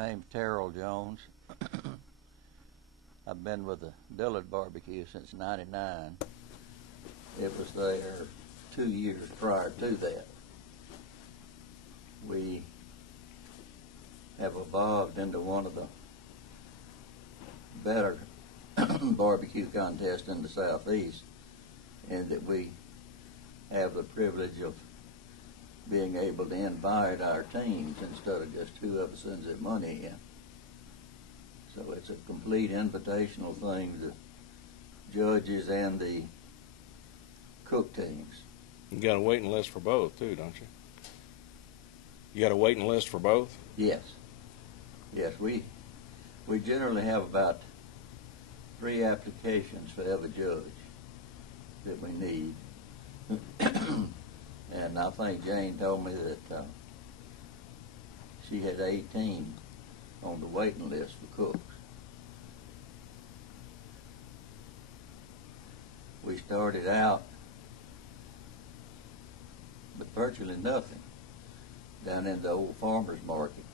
name's Terrel Jones. I've been with the Dillard barbecue since '99. It was there 2 years prior to that. We have evolved into one of the better barbecue contests in the Southeast, in that we have the privilege of being able to invite our teams instead of just who of us sends their money in. So it's a complete invitational thing to judges and the cook teams. You got a waiting list for both too, don't you? You got a waiting list for both? Yes. Yes, we generally have about 3 applications for every judge that we need. And I think Jane told me that she had 18 on the waiting list for cooks. We started out with virtually nothing down in the old farmers market.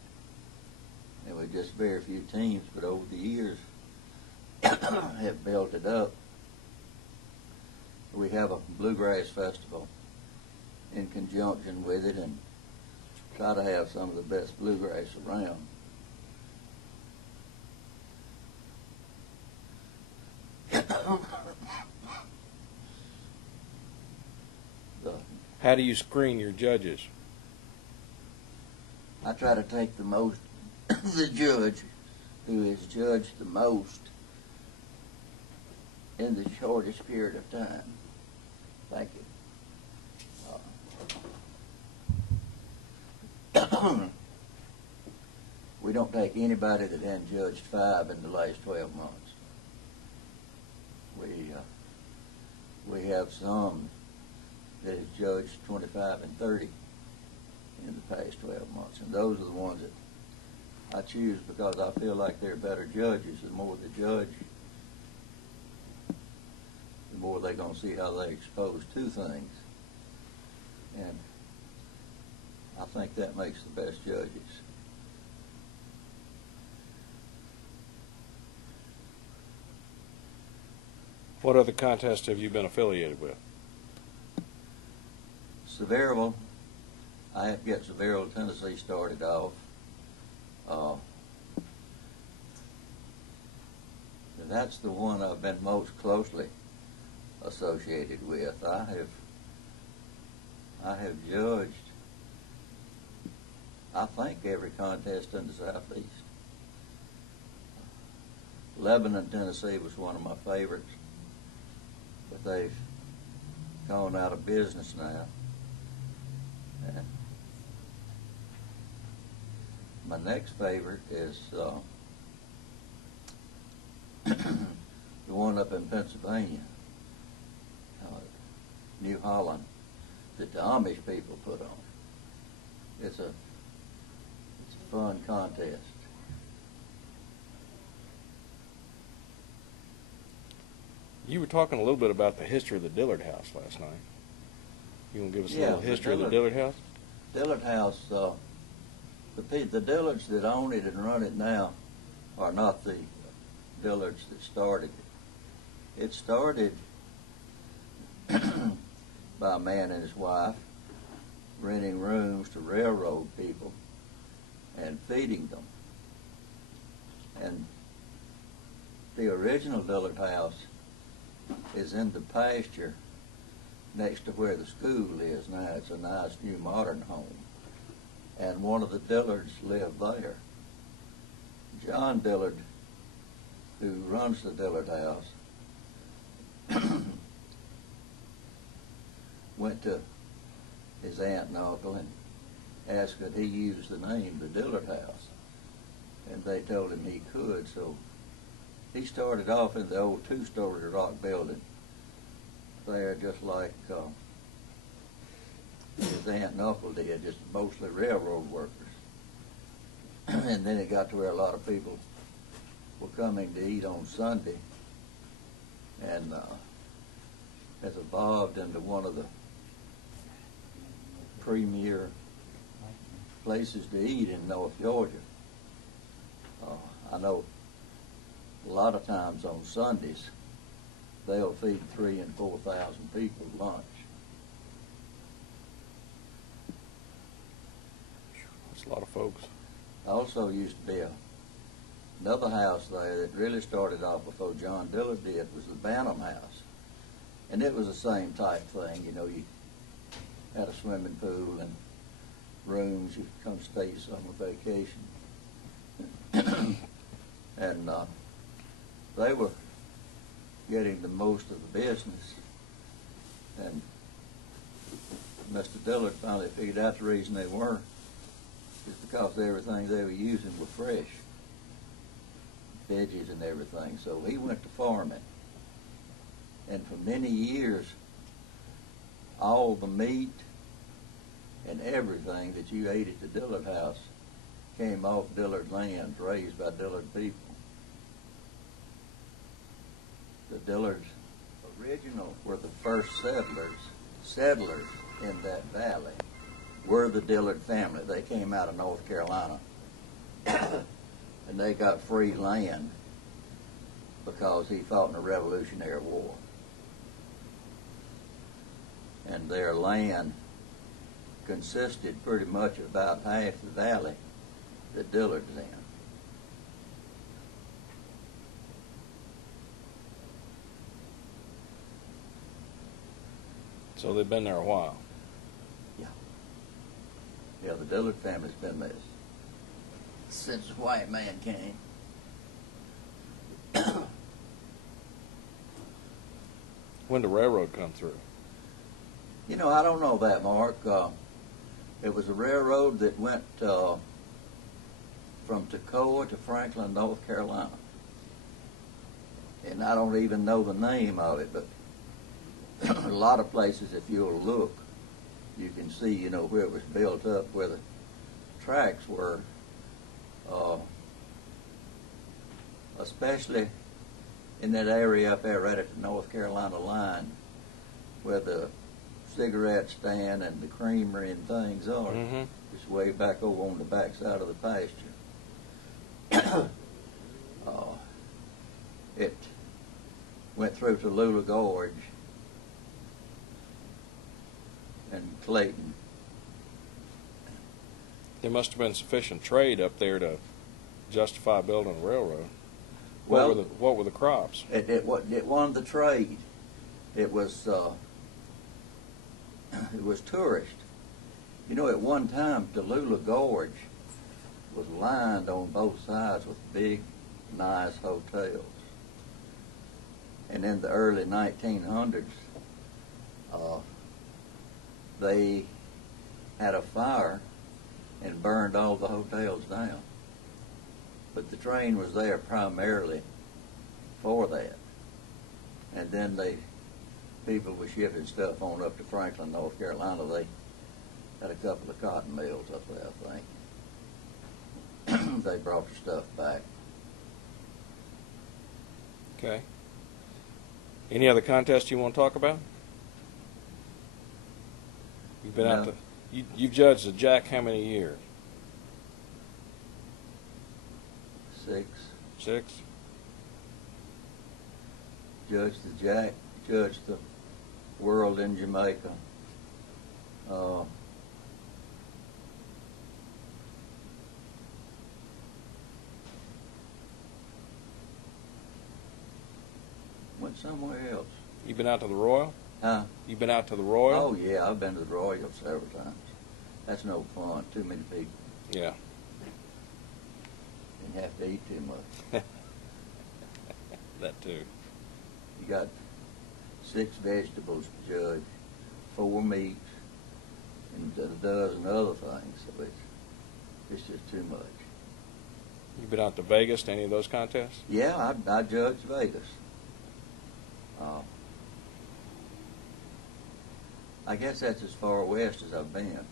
And with just very few teams, but over the years have built it up. We have a bluegrass festival in conjunction with it, and try to have some of the best bluegrass around. How do you screen your judges? I try to take the most, the judge who is judged the most in the shortest period of time. Thank you. We don't take anybody that hasn't judged 5 in the last 12 months. We have some that has judged 25 and 30 in the past 12 months, and those are the ones that I choose because I feel like they're better judges. The more they judge, the more they're going to see how they're exposed to things, and I think that makes the best judges. What other contests have you been affiliated with? Sevierviille, I had to get Sevierviille, Tennessee started off. And that's the one I've been most closely associated with. I have judged, I think, every contest in the Southeast. Lebanon, Tennessee was one of my favorites, but they've gone out of business now. And my next favorite is the one up in Pennsylvania, New Holland, that the Amish people put on. It's a fun contest. You were talking a little bit about the history of the Dillard House last night. You want to give us a little history of the Dillard House? Dillard House, the Dillards that own it and run it now are not the Dillards that started it. It started by a man and his wife renting rooms to railroad people and feeding them. And the original Dillard House is in the pasture next to where the school is now. It's a nice new modern home. And one of the Dillards lived there. John Dillard, who runs the Dillard House, went to his aunt and uncle and asked could he use the name, the Dillard House. And they told him he could, so he started off in the old 2-story rock building there, just like his aunt and uncle did, just mostly railroad workers. And then it got to where a lot of people were coming to eat on Sunday, and has evolved into one of the premier places to eat in North Georgia. I know a lot of times on Sundays, they'll feed 3,000 and 4,000 people lunch. That's a lot of folks. Also used to be another house there that really started off before John Dillard did, was the Bantam House. And it was the same type thing, you know, you had a swimming pool and rooms, you could come stay summer vacation. And they were getting the most of the business. And Mr. Dillard finally figured out the reason they were is because everything they were using was fresh, veggies and everything. So he went to farming. And for many years, all the meat and everything that you ate at the Dillard house came off Dillard land raised by Dillard people. The Dillards original were the first settlers in that valley were the Dillard family. They came out of North Carolina and they got free land because he fought in the Revolutionary War. And their land consisted pretty much of about half the valley that Dillard's in. So they've been there a while. Yeah. Yeah, the Dillard family's been there since the white man came. When did the railroad come through? You know, I don't know that, Mark. It was a railroad that went from Toccoa to Franklin, North Carolina. And I don't even know the name of it, but a lot of places, if you'll look, you can see, you know, where it was built up, where the tracks were, especially in that area up there right at the North Carolina line, where the cigarette stand and the creamery and things are. Mm-hmm. It's way back over on the back side of the pasture. It went through Tallulah Gorge and Clayton. There must have been sufficient trade up there to justify building a railroad. Well, What were the crops? It won the trade. It was tourist. You know, at one time, Tallulah Gorge was lined on both sides with big, nice hotels. And in the early 1900s, they had a fire and burned all the hotels down. But the train was there primarily for that. And then people were shipping stuff on up to Franklin, North Carolina. They had a couple of cotton mills up there, I think. They brought the stuff back. Okay. Any other contests you want to talk about? You've been out to, you've judged the Jack how many years? 6. 6? Judged the Jack, judged the World in Jamaica. Went somewhere else. You been out to the Royal? Huh? You been out to the Royal? Oh, yeah, I've been to the Royal several times. That's no fun. Too many people. Yeah. You have to eat too much. That too. You got 6 vegetables to judge, 4 meats, and a dozen other things. So it's just too much. You been out to Vegas to any of those contests? Yeah, I judged Vegas. I guess that's as far west as I've been.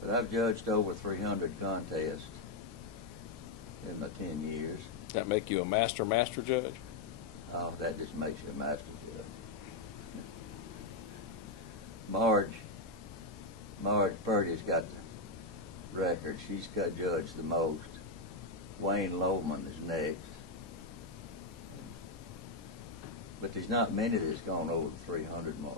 But I've judged over 300 contests in my 10 years. That make you a master judge? Oh, that just makes you a master judge. Marge Purdy's got the record. She's got judged the most. Wayne Lowman is next. But there's not many that's gone over the 300 mark.